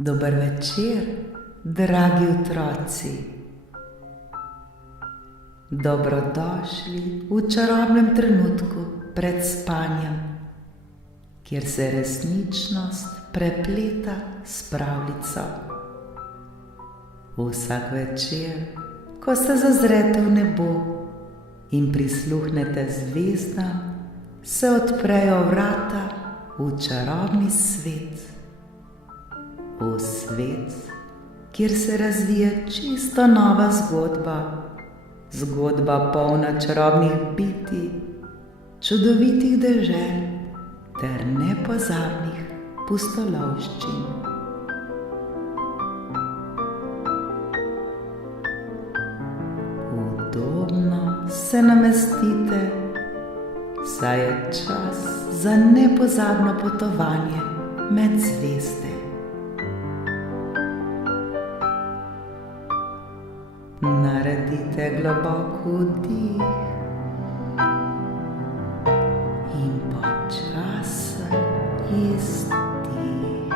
Dober večer, dragi otroci. Dobrodošli v čarobnem trenutku pred spanjem, kjer se resničnost prepleta s pravljico. Vsak večer, ko se zazrete v nebo in prisluhnete zvezdam, se odprejo vrata v čarobni svet. V svet, kjer se razvije čisto nova zgodba, zgodba polna čarobnih bitij, čudovitih dežel ter nepozabnih pustolovščin. Udobno se namestite, saj je čas za nepozabno potovanje med zvezde. Naredite globok vdih in počasen izdih.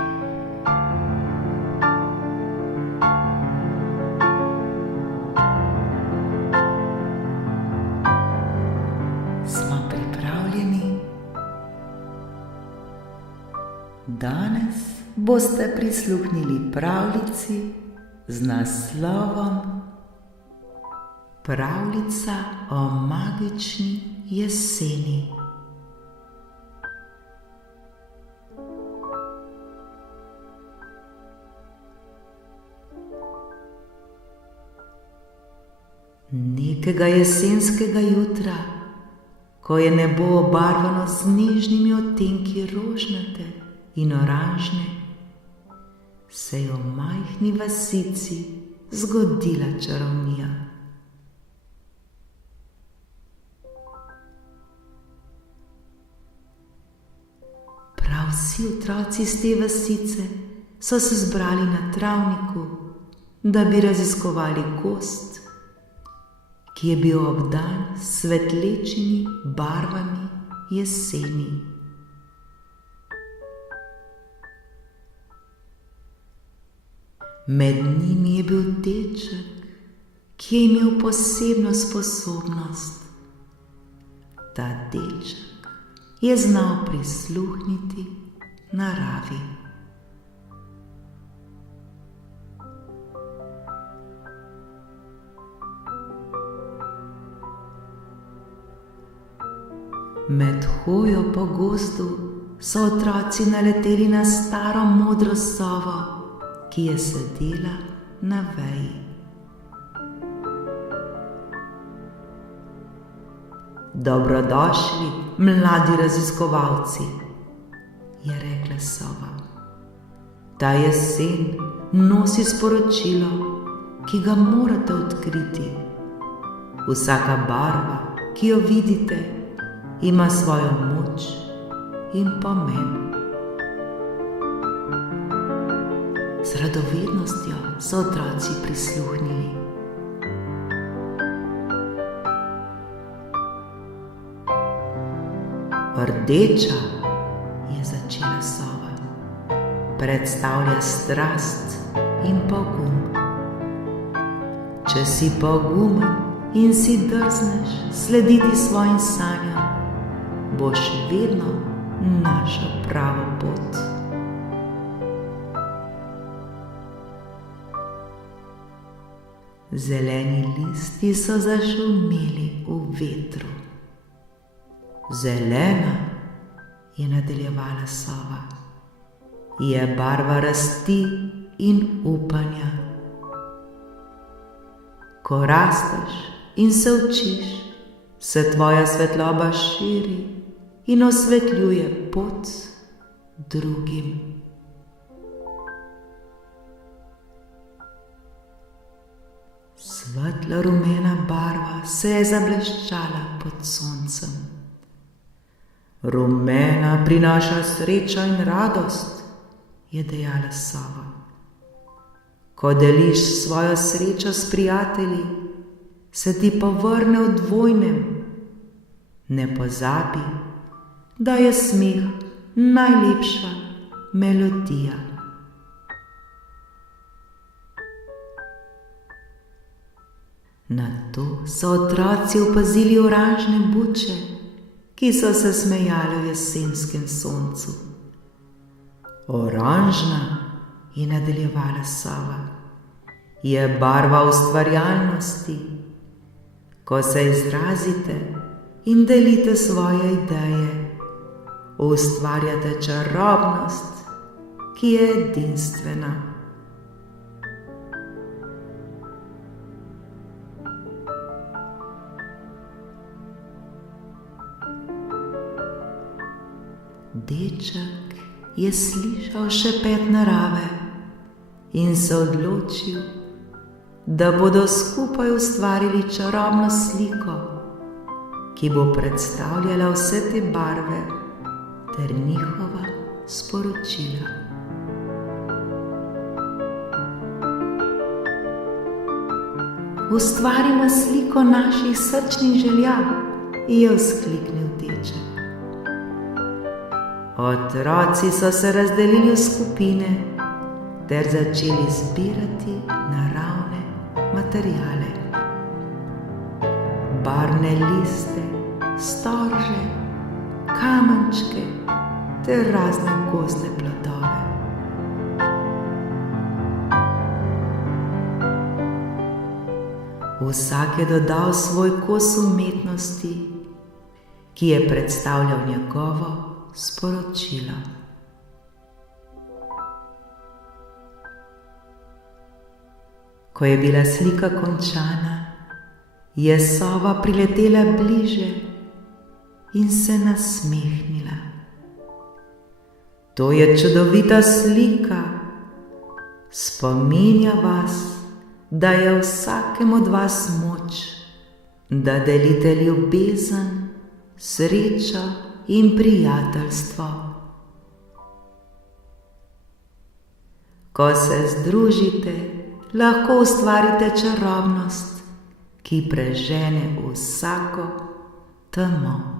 Smo pripravljeni? Danes boste prisluhnili pravljici z naslovom Pravljica o magični jeseni. Nekega jesenskega jutra, ko je nebo obarvano z nežnimi odtenki rožnate in oranžne, se je v majhni vasici zgodila čarovnija. Vsi otroci iz te vasice so se zbrali na travniku, da bi raziskovali gozd, ki je bil obdan s svetlečimi barvami jeseni. Med njimi je bil deček, ki je imel posebno sposobnost. Ta deček je znal prisluhniti naravi. Med hojo po gozdu so otroci naleteli na staro modro sovo, ki je sedela na veji. Dobrodošli, mladi raziskovalci, je rekla sova. Ta jesen nosi sporočilo, ki ga morate odkriti. Vsaka barva, ki jo vidite, ima svojo moč in pomen. Z radovednostjo so otroci prisluhnili. Rdeča, je začela sova, predstavlja strast in pogum. Če si pogumen in si drzneš slediti svojim sanjam, boš vedno našel pravo pot. Zeleni listi so zašumeli v vetru. Zelena, je nadaljevala sova, je barva rasti in upanja. Ko rasteš in se učiš, se tvoja svetloba širi in osvetljuje pot drugim. Svetlo rumena barva se je zableščala pod soncem. Rumena prinaša srečo in radost, je dejala sova. Ko deliš svojo srečo s prijatelji, se ti povrne v dvojnem. Ne pozabi, da je smeh najlepša melodija. Nato so otroci opazili oranžne buče, ki so se smejale v jesenskem soncu. Oranžna, je nadaljevala sova, je barva ustvarjalnosti. Ko se izrazite in delite svoje ideje, ustvarjate čarobnost, ki je edinstvena. Deček je slišal šepet narave in se odločil, da bodo skupaj ustvarili čarobno sliko, ki bo predstavljala vse te barve ter njihova sporočila. Ustvarimo sliko naših srčnih želja, je vzkliknil deček. Otroci so se razdelili v skupine ter začeli zbirati naravne materiale. Barvne liste, storže, kamenčke ter razne gozdne plodove. Vsak je dodal svoj kos umetnosti, ki je predstavljal njegovo sporočilo. Ko je bila slika končana, je sova priletela bliže in se nasmehnila. To je čudovita slika. Spominja vas, da je v vsakem od vas moč, da delite ljubezen, srečo in prijateljstvo. Ko se združite, lahko ustvarite čarobnost, ki prežene vsako temo.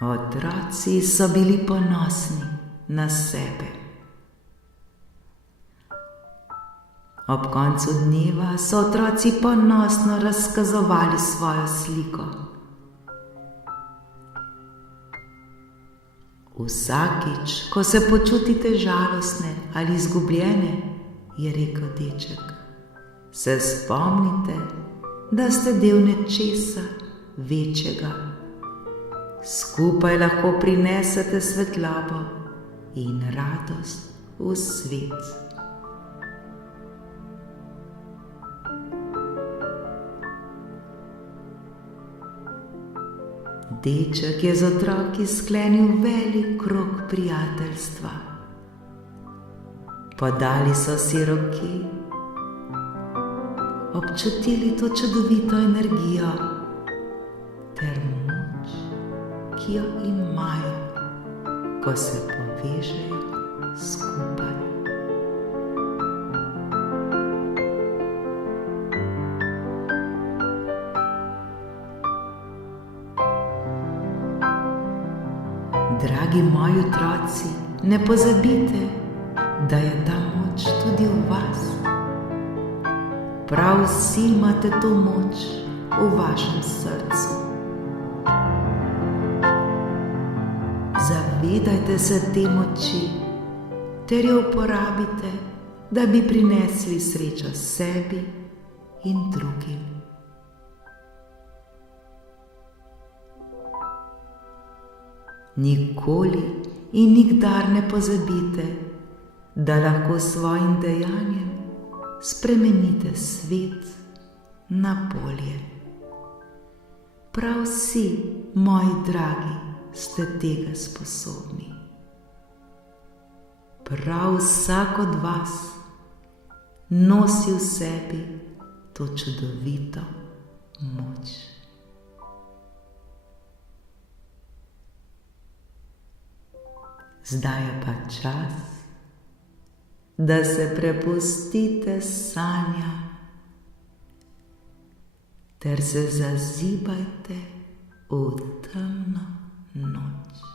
Otroci so bili ponosni na sebe. Ob koncu dneva so otroci ponosno razkazovali svojo sliko. Vsakič, ko se počutite žalostne ali izgubljene, je rekel deček, se spomnite, da ste del nečesa večjega. Skupaj lahko prinesete svetlobo in radost v svet. Deček je z otroki sklenil velik krog prijateljstva. Podali so si roke, občutili to čudovito energijo ter moč, ki jo imajo, ko se povežejo skupaj. Dragi moji otroci, ne pozabite, da je ta moč tudi v vas. Prav vsi imate to moč v vašem srcu. Zavedajte se te moči ter jo uporabite, da bi prinesli srečo sebi in drugim. Nikoli in nikdar ne pozabite, da lahko s svojim dejanjem spremenite svet na bolje. Prav vsi, moji dragi, ste tega sposobni. Prav vsak od vas nosi v sebi to čudovito moč. Zdaj je pa čas, da se prepustite sanjam ter se zazibajte v temno noč.